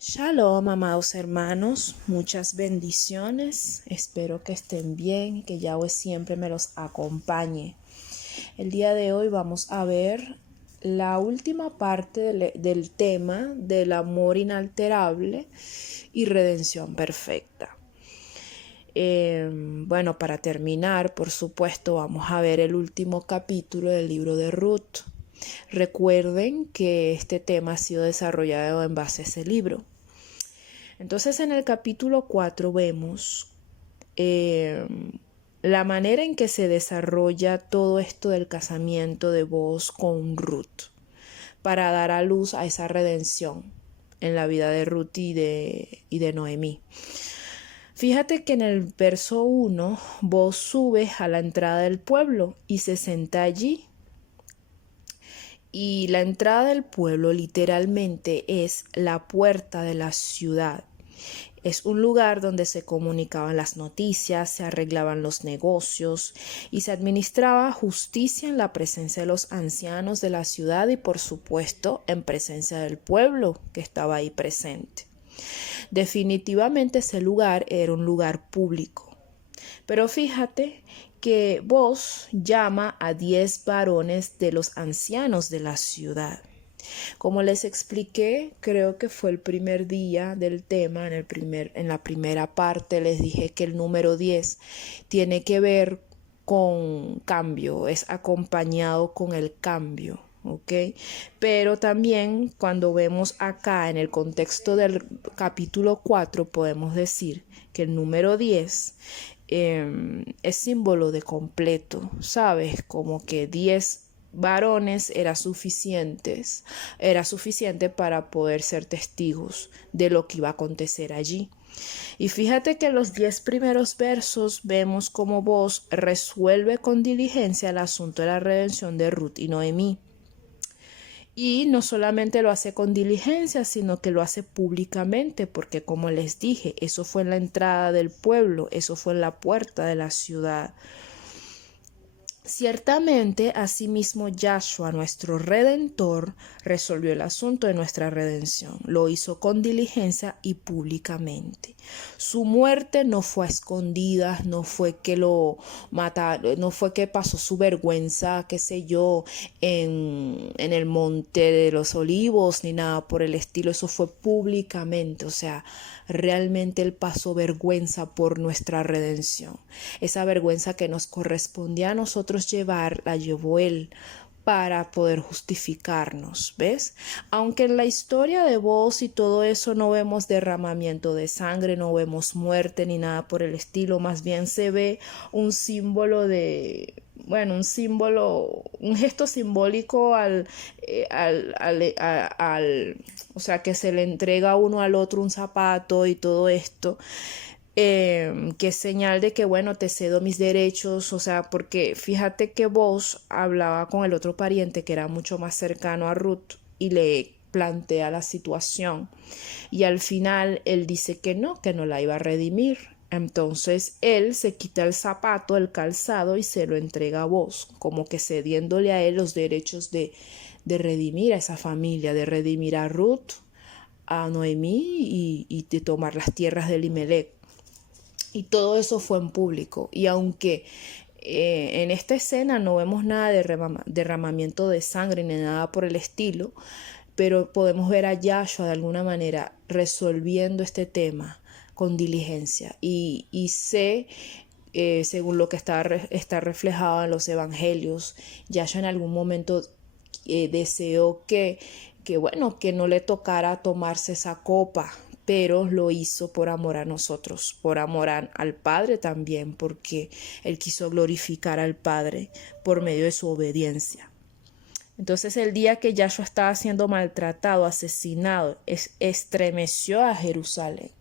Shalom, amados hermanos, muchas bendiciones. Espero que estén bien y que Yahweh siempre me los acompañe. El día de hoy vamos a ver la última parte del tema del amor inalterable y redención perfecta. Bueno, para terminar, por supuesto, vamos a ver el último capítulo del libro de Ruth. Recuerden que este tema ha sido desarrollado en base a ese libro. Entonces en el capítulo 4 vemos la manera en que se desarrolla todo esto del casamiento de Boaz con Ruth para dar a luz a esa redención en la vida de Ruth y de Noemí. Fíjate que en el verso 1 Boaz sube a la entrada del pueblo y se senta allí. Y la entrada del pueblo literalmente es la puerta de la ciudad. Es un lugar donde se comunicaban las noticias, se arreglaban los negocios y se administraba justicia en la presencia de los ancianos de la ciudad y por supuesto en presencia del pueblo que estaba ahí presente. Definitivamente ese lugar era un lugar público. Pero fíjate que Boaz llama a 10 varones de los ancianos de la ciudad. Como les expliqué, creo que fue el primer día del tema, en la primera parte les dije que el número 10 tiene que ver con cambio, es acompañado con el cambio. ¿Ok? Pero también cuando vemos acá en el contexto del capítulo 4 podemos decir que el número 10 es símbolo de completo, ¿sabes? Como que 10 varones era suficiente para poder ser testigos de lo que iba a acontecer allí. Y fíjate que en los 10 primeros versos vemos cómo Boaz resuelve con diligencia el asunto de la redención de Ruth y Noemí. Y no solamente lo hace con diligencia, sino que lo hace públicamente, porque como les dije, eso fue en la entrada del pueblo, eso fue en la puerta de la ciudad. Ciertamente, asimismo, Yahshua, nuestro Redentor, resolvió el asunto de nuestra redención. Lo hizo con diligencia y públicamente. Su muerte no fue a escondidas, no fue que lo mataron, no fue que pasó su vergüenza, qué sé yo, en el monte de los olivos, ni nada por el estilo. Eso fue públicamente, o sea, realmente Él pasó vergüenza por nuestra redención. Esa vergüenza que nos correspondía a nosotros llevar, la llevó Él para poder justificarnos, ¿ves? Aunque en la historia de Boaz y todo eso no vemos derramamiento de sangre, no vemos muerte ni nada por el estilo, más bien se ve un símbolo de, bueno, un gesto simbólico o sea, que se le entrega uno al otro un zapato y todo esto. Que es señal de que, bueno, te cedo mis derechos, o sea, porque fíjate que Boaz hablaba con el otro pariente que era mucho más cercano a Ruth y le plantea la situación y al final él dice que no la iba a redimir. Entonces él se quita el zapato, el calzado y se lo entrega a Boaz, como que cediéndole a él los derechos de redimir a esa familia, de redimir a Ruth, a Noemí y de tomar las tierras de Elimelech. Y todo eso fue en público. Y aunque en esta escena no vemos nada de derramamiento de sangre ni nada por el estilo, pero podemos ver a Yahshua de alguna manera resolviendo este tema con diligencia. Y sé, según lo que está reflejado en los evangelios, Yahshua en algún momento deseó bueno, que no le tocara tomarse esa copa, pero lo hizo por amor a nosotros, por amor al Padre también, porque Él quiso glorificar al Padre por medio de su obediencia. Entonces el día que Yahshua estaba siendo maltratado, asesinado, estremeció a Jerusalén.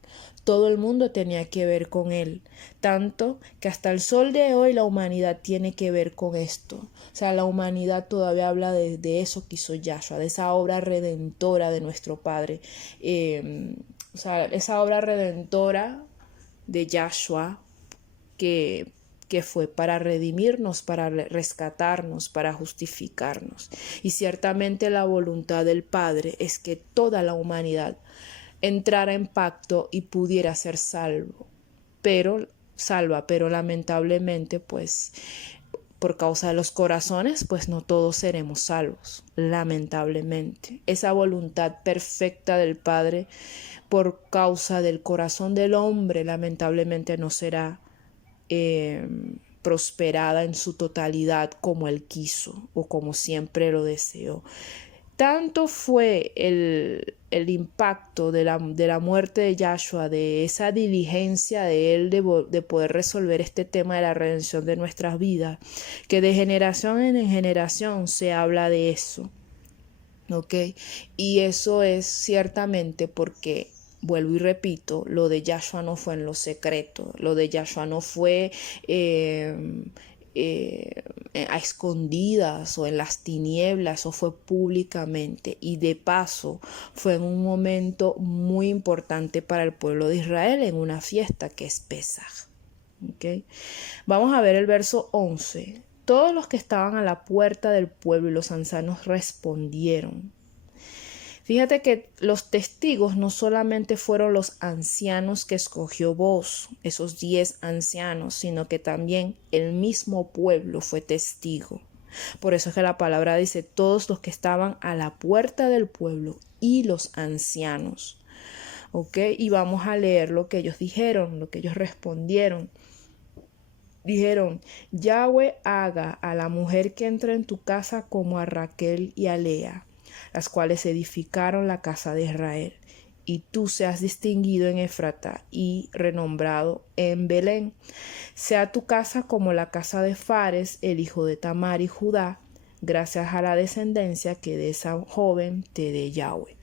Todo el mundo tenía que ver con él, tanto que hasta el sol de hoy la humanidad tiene que ver con esto. O sea, la humanidad todavía habla de eso que hizo Yahshua, de esa obra redentora de nuestro Padre. O sea, esa obra redentora de Yahshua que fue para redimirnos, para rescatarnos, para justificarnos. Y ciertamente la voluntad del Padre es que toda la humanidad entrara en pacto y pudiera ser pero lamentablemente, pues, por causa de los corazones, pues no todos seremos salvos, lamentablemente. Esa voluntad perfecta del Padre, por causa del corazón del hombre, lamentablemente no será prosperada en su totalidad como él quiso o como siempre lo deseó. Tanto fue el impacto de la muerte de Yahshua, de esa diligencia de él de poder resolver este tema de la redención de nuestras vidas, que de generación en generación se habla de eso. ¿Ok? Y eso es ciertamente porque, vuelvo y repito, lo de Yahshua no fue en lo secreto, lo de Yahshua no fue a escondidas o en las tinieblas, o fue públicamente, y de paso fue en un momento muy importante para el pueblo de Israel, en una fiesta que es Pesaj. ¿Okay? Vamos a ver el verso 11. Todos los que estaban a la puerta del pueblo y los ancianos respondieron. Fíjate que los testigos no solamente fueron los ancianos que escogió vos, esos 10 ancianos, sino que también el mismo pueblo fue testigo. Por eso es que la palabra dice todos los que estaban a la puerta del pueblo y los ancianos. ¿Ok? Y vamos a leer lo que ellos dijeron, lo que ellos respondieron. Dijeron, Yahweh haga a la mujer que entra en tu casa como a Raquel y a Lea, las cuales edificaron la casa de Israel, y tú seas distinguido en Efrata y renombrado en Belén. Sea tu casa como la casa de Fares, el hijo de Tamar y Judá, gracias a la descendencia que de esa joven te dé Yahweh.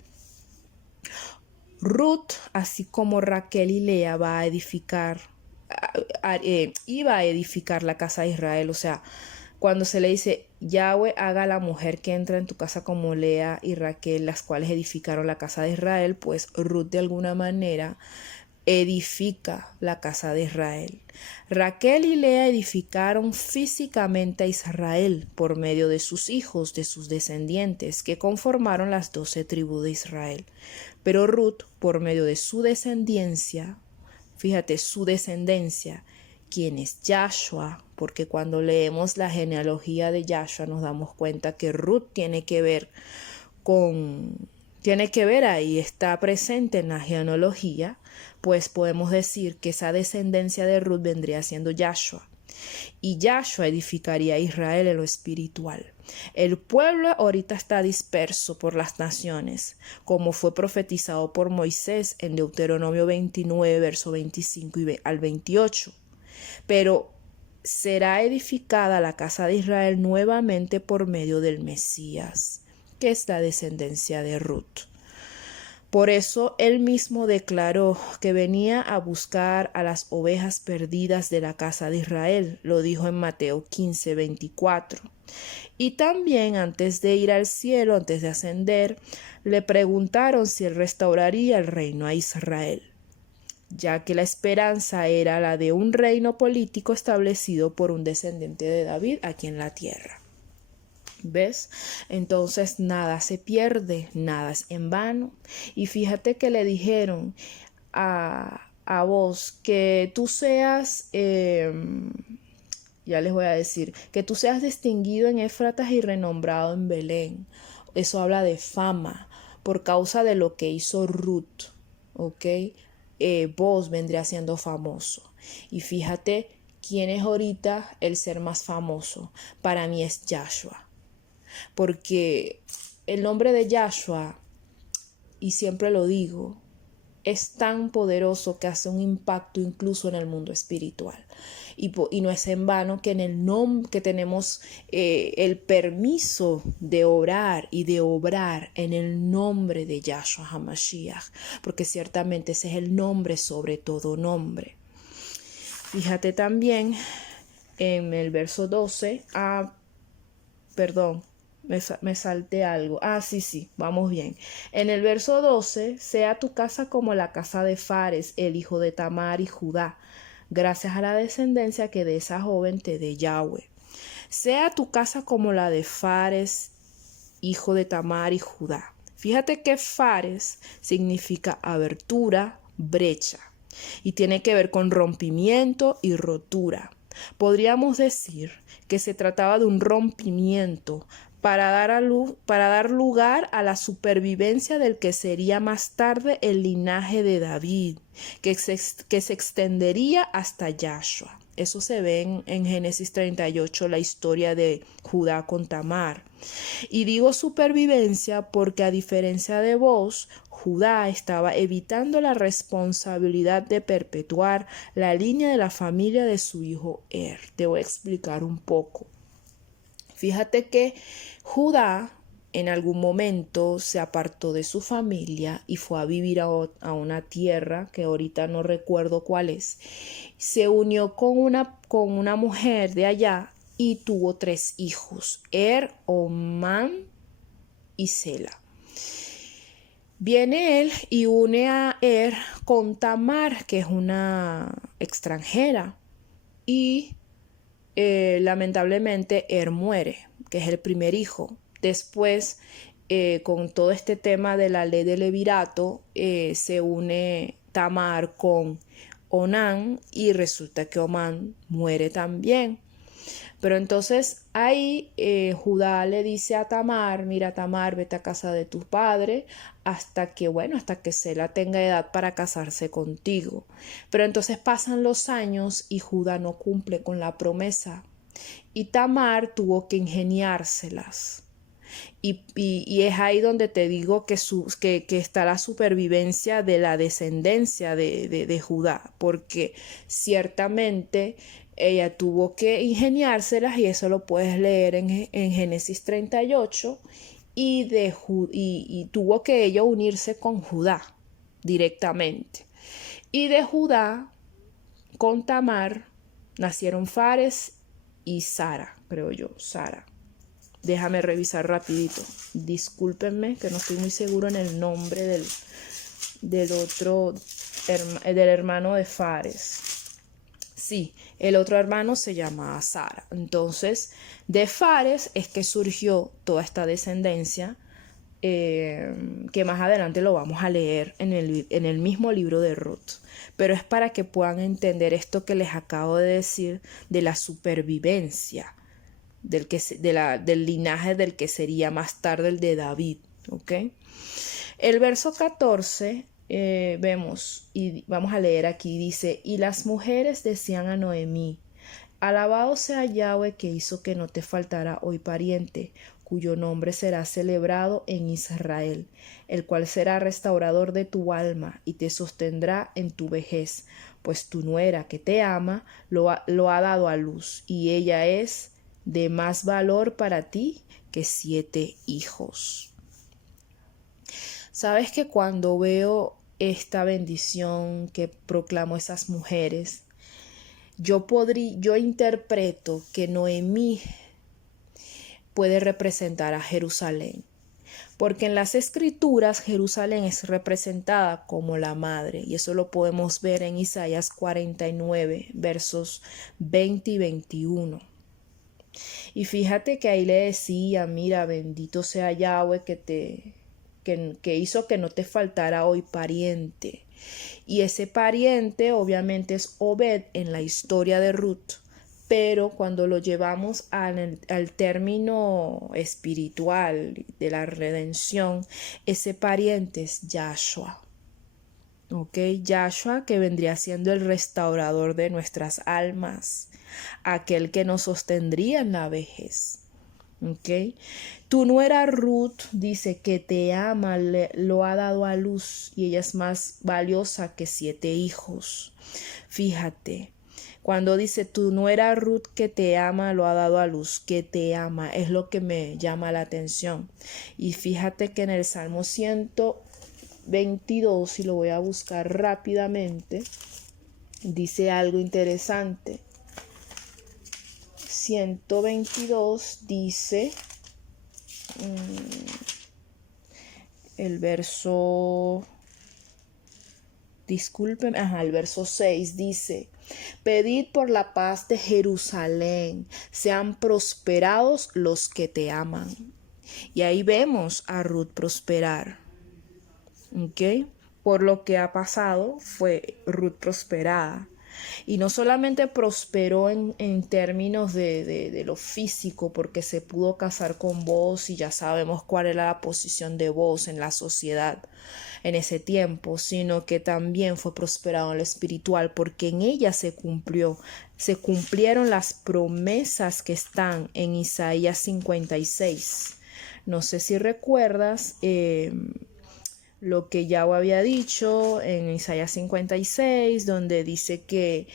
Ruth, así como Raquel y Lea, iba a edificar la casa de Israel. O sea, cuando se le dice Yahweh haga a la mujer que entra en tu casa como Lea y Raquel, las cuales edificaron la casa de Israel, pues Ruth de alguna manera edifica la casa de Israel. Raquel y Lea edificaron físicamente a Israel por medio de sus hijos, de sus descendientes, que conformaron las 12 tribus de Israel. Pero Ruth, por medio de su descendencia, fíjate, su descendencia, quien es Yahshua, porque cuando leemos la genealogía de Yahshua nos damos cuenta que Ruth tiene que ver ahí, está presente en la genealogía, pues podemos decir que esa descendencia de Ruth vendría siendo Yahshua. Y Yahshua edificaría a Israel en lo espiritual. El pueblo ahorita está disperso por las naciones, como fue profetizado por Moisés en Deuteronomio 29, verso 25 al 28. Pero será edificada la casa de Israel nuevamente por medio del Mesías, que es la descendencia de Ruth. Por eso él mismo declaró que venía a buscar a las ovejas perdidas de la casa de Israel. Lo dijo en Mateo 15, 24. Y también antes de ir al cielo, antes de ascender, le preguntaron si él restauraría el reino a Israel, ya que la esperanza era la de un reino político establecido por un descendiente de David aquí en la tierra. ¿Ves? Entonces nada se pierde, nada es en vano. Y fíjate que le dijeron a vos que tú seas, ya les voy a decir, que tú seas distinguido en Éfratas y renombrado en Belén. Eso habla de fama por causa de lo que hizo Ruth, ¿ok? Vos vendría siendo famoso. Y fíjate quién es ahorita el ser más famoso. Para mí es Yahshua. Porque el nombre de Yahshua, y siempre lo digo, es tan poderoso que hace un impacto incluso en el mundo espiritual. Y no es en vano que en el nombre que tenemos el permiso de orar y de obrar en el nombre de Yahshua HaMashiach, porque ciertamente ese es el nombre sobre todo nombre. Fíjate también en el verso 12, me salté algo. Sí, vamos bien. En el verso 12, sea tu casa como la casa de Fares, el hijo de Tamar y Judá, gracias a la descendencia que de esa joven te dé Yahweh. Sea tu casa como la de Fares, hijo de Tamar y Judá. Fíjate que Fares significa abertura, brecha, y tiene que ver con rompimiento y rotura. Podríamos decir que se trataba de un rompimiento para dar lugar a la supervivencia del que sería más tarde el linaje de David, que se extendería hasta Yahshua. Eso se ve en Génesis 38, la historia de Judá con Tamar. Y digo supervivencia porque, a diferencia de vos, Judá estaba evitando la responsabilidad de perpetuar la línea de la familia de su hijo Te voy a explicar un poco. Fíjate que Judá en algún momento se apartó de su familia y fue a vivir a una tierra que ahorita no recuerdo cuál es. Se unió con una mujer de allá y tuvo 3 hijos, Omán y Sela. Viene él y une a con Tamar, que es una extranjera, y lamentablemente muere, que es el primer hijo. Después, con todo este tema de la ley del levirato, se une Tamar con Onán y resulta que Onán muere también. Pero entonces ahí Judá le dice a Tamar, mira Tamar, vete a casa de tu padre hasta que Sela tenga edad para casarse contigo. Pero entonces pasan los años y Judá no cumple con la promesa y Tamar tuvo que ingeniárselas. Y es ahí donde te digo que está la supervivencia de la descendencia de Judá, porque ciertamente ella tuvo que ingeniárselas y eso lo puedes leer en Génesis 38 y tuvo que ella unirse con Judá directamente. Y de Judá con Tamar nacieron Fares y Sara, creo yo, Sara. Déjame revisar rapidito. Discúlpenme que no estoy muy seguro en el nombre del hermano de Fares. Sí, el otro hermano se llama Sara. Entonces, de Fares es que surgió toda esta descendencia que más adelante lo vamos a leer en el mismo libro de Ruth. Pero es para que puedan entender esto que les acabo de decir de la supervivencia del linaje del que sería más tarde el de David. ¿Okay? El verso 14 vemos, y vamos a leer aquí, dice, y las mujeres decían a Noemí, alabado sea Yahweh que hizo que no te faltara hoy pariente, cuyo nombre será celebrado en Israel, el cual será restaurador de tu alma y te sostendrá en tu vejez, pues tu nuera que te ama lo ha dado a luz, y ella es de más valor para ti que 7 hijos. Sabes que cuando veo esta bendición que proclamó esas mujeres, yo interpreto que Noemí puede representar a Jerusalén, porque en las escrituras Jerusalén es representada como la madre, y eso lo podemos ver en Isaías 49, versos 20 y 21. Y fíjate que ahí le decía, mira, bendito sea Yahweh que hizo que no te faltara hoy pariente. Y ese pariente obviamente es Obed en la historia de Ruth, pero cuando lo llevamos al término espiritual de la redención, ese pariente es Yahshua. ¿Ok? Yahshua, que vendría siendo el restaurador de nuestras almas, aquel que nos sostendría en la vejez. ¿Ok? Tu nuera Ruth dice que te ama, lo ha dado a luz y ella es más valiosa que 7 hijos. Fíjate, cuando dice tu nuera Ruth que te ama, lo ha dado a luz, que te ama, es lo que me llama la atención. Y fíjate que en el Salmo 122, y lo voy a buscar rápidamente, dice algo interesante. 122 dice el verso, el verso 6 dice, pedid por la paz de Jerusalén, sean prosperados los que te aman. Y ahí vemos a Ruth prosperar. ¿Ok? Por lo que ha pasado fue Ruth prosperada. Y no solamente prosperó en términos de lo físico, porque se pudo casar con Booz y ya sabemos cuál era la posición de Booz en la sociedad en ese tiempo, sino que también fue prosperado en lo espiritual, porque en ella se cumplieron las promesas que están en Isaías 56. No sé si recuerdas lo que Yahweh había dicho en Isaías 56, donde dice que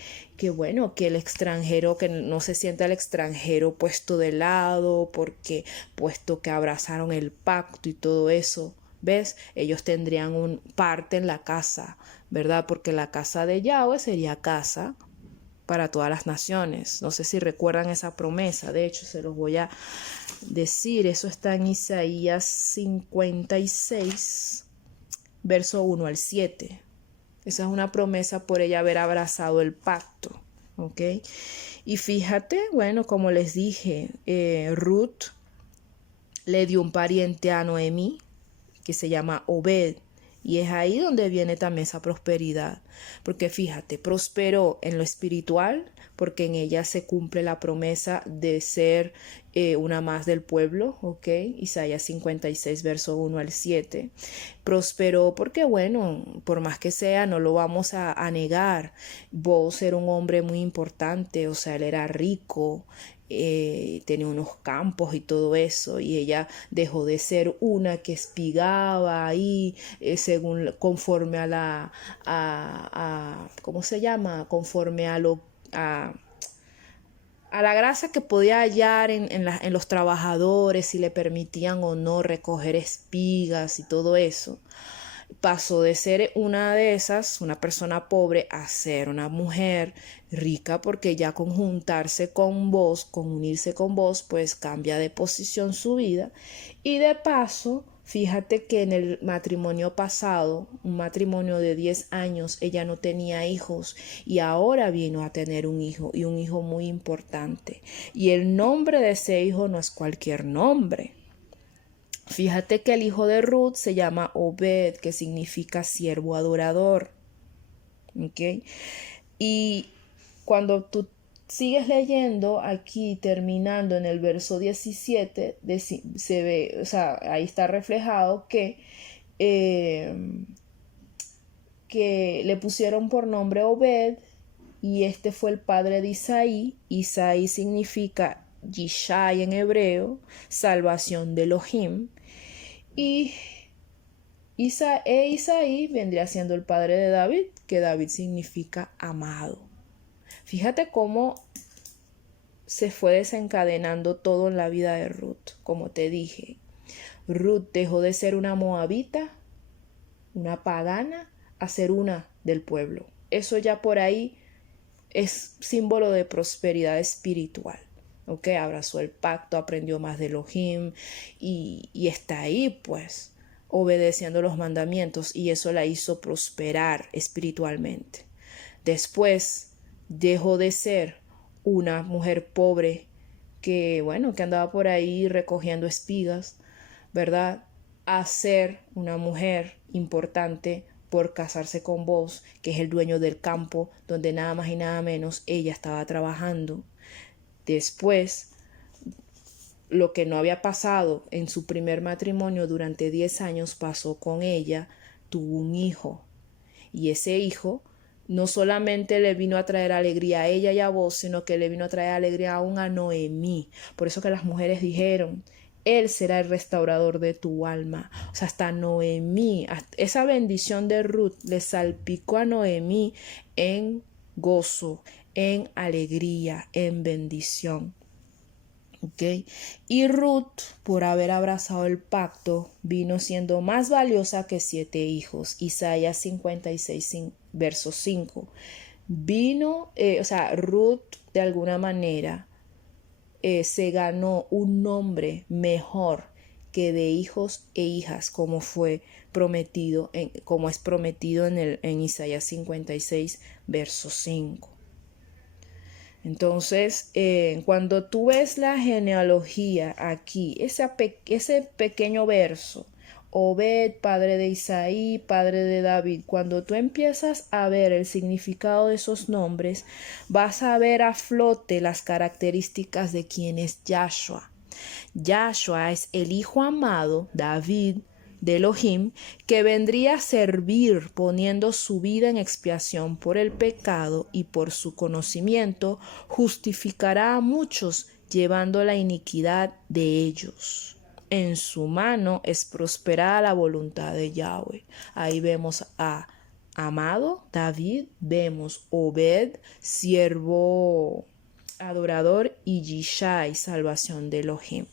bueno, que el extranjero, que no se sienta el extranjero puesto de lado, porque puesto que abrazaron el pacto y todo eso, ¿ves? Ellos tendrían un parte en la casa, ¿verdad? Porque la casa de Yahweh sería casa para todas las naciones. No sé si recuerdan esa promesa, de hecho se los voy a decir, eso está en Isaías 56. Verso 1 al 7. Esa es una promesa por ella haber abrazado el pacto. ¿Ok? Y fíjate, bueno, como les dije, Ruth le dio un pariente a Noemí que se llama Obed. Y es ahí donde viene también esa prosperidad. Porque fíjate, prosperó en lo espiritual, porque en ella se cumple la promesa de ser una más del pueblo, ¿ok? Isaías 56, verso 1 al 7. Prosperó porque, bueno, por más que sea, no lo vamos a negar. Boaz era un hombre muy importante, o sea, él era rico, tenía unos campos y todo eso, y ella dejó de ser una que espigaba ahí según conforme a ¿cómo se llama? Conforme a la grasa que podía hallar en los trabajadores, si le permitían o no recoger espigas y todo eso. Pasó de ser una de esas, una persona pobre, a ser una mujer rica, porque ya con juntarse con vos, con unirse con vos, pues cambia de posición su vida. Y de paso, fíjate que en el matrimonio pasado, un matrimonio de 10 años, ella no tenía hijos y ahora vino a tener un hijo, y un hijo muy importante. Y el nombre de ese hijo no es cualquier nombre. Fíjate que el hijo de Ruth se llama Obed, que significa siervo adorador. ¿Ok? Y cuando tú sigues leyendo aquí, terminando en el verso 17, se ve, o sea, ahí está reflejado que le pusieron por nombre Obed, y este fue el padre de Isaí. Isaí significa Yishai en hebreo, salvación de Elohim. Y Isaí vendría siendo el padre de David, que David significa amado. Fíjate cómo se fue desencadenando todo en la vida de Ruth. Como te dije, Ruth dejó de ser una moabita, una pagana, a ser una del pueblo. Eso ya por ahí es símbolo de prosperidad espiritual. ¿Ok? Abrazó el pacto, aprendió más de Elohim y está ahí, pues, obedeciendo los mandamientos, y eso la hizo prosperar espiritualmente. Después dejó de ser una mujer pobre que, bueno, que andaba por ahí recogiendo espigas, ¿verdad? A ser una mujer importante por casarse con vos, que es el dueño del campo donde nada más y nada menos ella estaba trabajando. Después, lo que no había pasado en su primer matrimonio durante 10 años pasó con ella, tuvo un hijo. Y ese hijo no solamente le vino a traer alegría a ella y a vos, sino que le vino a traer alegría aún a Noemí. Por eso que las mujeres dijeron, él será el restaurador de tu alma. O sea, hasta Noemí, esa bendición de Ruth le salpicó a Noemí en gozo, en alegría, en bendición. ¿Okay? Y Ruth, por haber abrazado el pacto, vino siendo más valiosa que 7 hijos. Isaías 56, verso 5. Vino, o sea, Ruth de alguna manera se ganó un nombre mejor que de hijos e hijas, como fue prometido, como es prometido en Isaías 56, verso 5. Entonces, cuando tú ves la genealogía aquí, ese pequeño verso, Obed, padre de Isaí, padre de David, cuando tú empiezas a ver el significado de esos nombres, vas a ver a flote las características de quién es Yahshua. Yahshua es el Hijo amado, David, de Elohim, que vendría a servir poniendo su vida en expiación por el pecado y por su conocimiento, justificará a muchos llevando la iniquidad de ellos. En su mano es prosperada la voluntad de Yahweh. Ahí vemos a amado David, vemos Obed, siervo adorador, y Yishai, salvación de Elohim.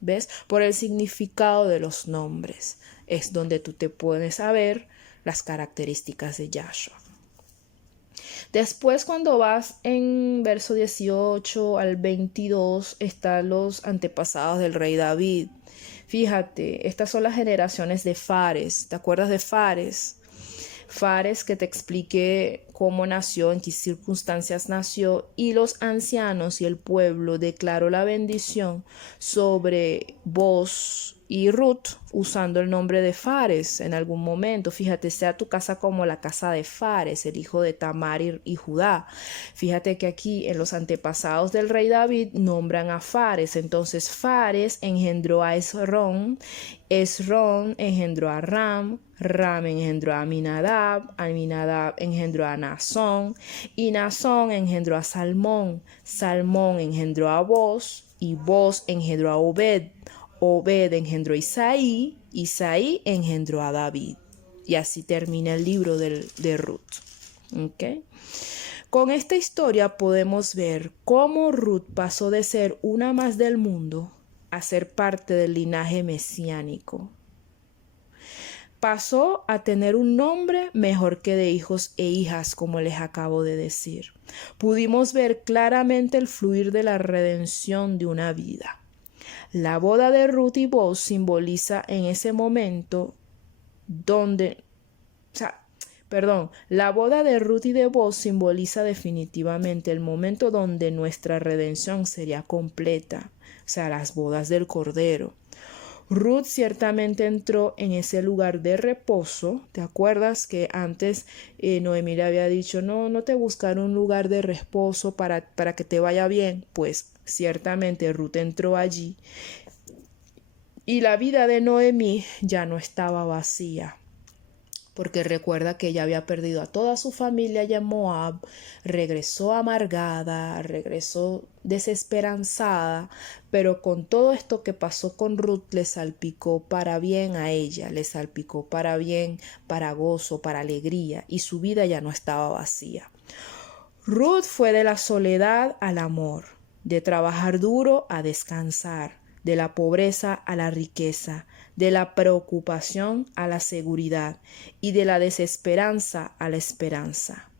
¿Ves? Por el significado de los nombres es donde tú te puedes saber las características de Yahshua. Después, cuando vas en verso 18 al 22, están los antepasados del rey David. Fíjate, estas son las generaciones de Fares. ¿Te acuerdas de Fares? Fares, que te expliqué cómo nació, en qué circunstancias nació, y los ancianos y el pueblo declaró la bendición sobre vos y Ruth usando el nombre de Fares en algún momento. Fíjate, sea tu casa como la casa de Fares, el hijo de Tamar y Judá. Fíjate que aquí en los antepasados del rey David nombran a Fares. Entonces Fares engendró a Esrón, Esrón engendró a Ram, Ram engendró a Aminadab, Aminadab engendró a Nazón, y Nazón engendró a Salmón, Salmón engendró a Boz, y Boz engendró a Obed, Obed engendró a Isaí, Isaí engendró a David. Y así termina el libro de Ruth. ¿Okay? Con esta historia podemos ver cómo Ruth pasó de ser una más del mundo a ser parte del linaje mesiánico. Pasó a tener un nombre mejor que de hijos e hijas, como les acabo de decir. Pudimos ver claramente el fluir de la redención de una vida. La boda de Ruth y Boz simboliza en ese momento la boda de Ruth y de Boz simboliza definitivamente el momento donde nuestra redención sería completa, o sea, las bodas del Cordero. Ruth ciertamente entró en ese lugar de reposo. ¿Te acuerdas que antes Noemí le había dicho, no te buscar un lugar de reposo para que te vaya bien? Pues ciertamente Ruth entró allí y la vida de Noemí ya no estaba vacía. Porque recuerda que ella había perdido a toda su familia allá en Moab, regresó amargada, regresó desesperanzada, pero con todo esto que pasó con Ruth le salpicó para bien a ella, le salpicó para bien, para gozo, para alegría, y su vida ya no estaba vacía. Ruth fue de la soledad al amor, de trabajar duro a descansar, de la pobreza a la riqueza, de la preocupación a la seguridad y de la desesperanza a la esperanza.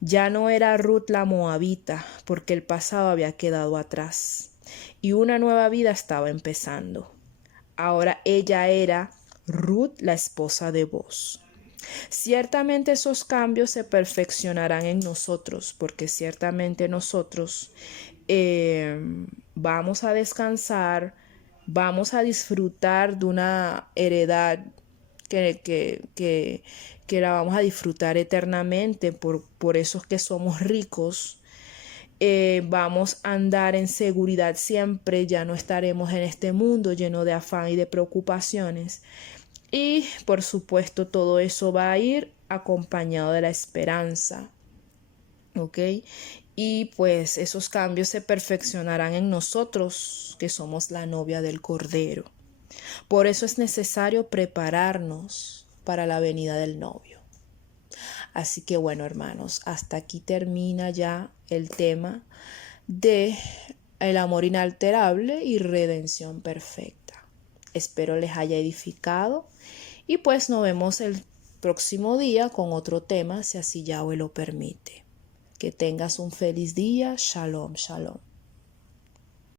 Ya no era Ruth la moabita, porque el pasado había quedado atrás y una nueva vida estaba empezando. Ahora ella era Ruth, la esposa de Boz. Ciertamente esos cambios se perfeccionarán en nosotros, porque ciertamente nosotros vamos a descansar, vamos a disfrutar de una heredad que la vamos a disfrutar eternamente por esos que somos ricos. Vamos a andar en seguridad siempre, ya no estaremos en este mundo lleno de afán y de preocupaciones. Y por supuesto todo eso va a ir acompañado de la esperanza. ¿Ok? Y pues esos cambios se perfeccionarán en nosotros, que somos la novia del Cordero. Por eso es necesario prepararnos para la venida del novio. Así que bueno, hermanos, hasta aquí termina ya el tema de el amor inalterable y redención perfecta. Espero les haya edificado y pues nos vemos el próximo día con otro tema, si así Yahweh lo permite. Que tengas un feliz día. Shalom, shalom.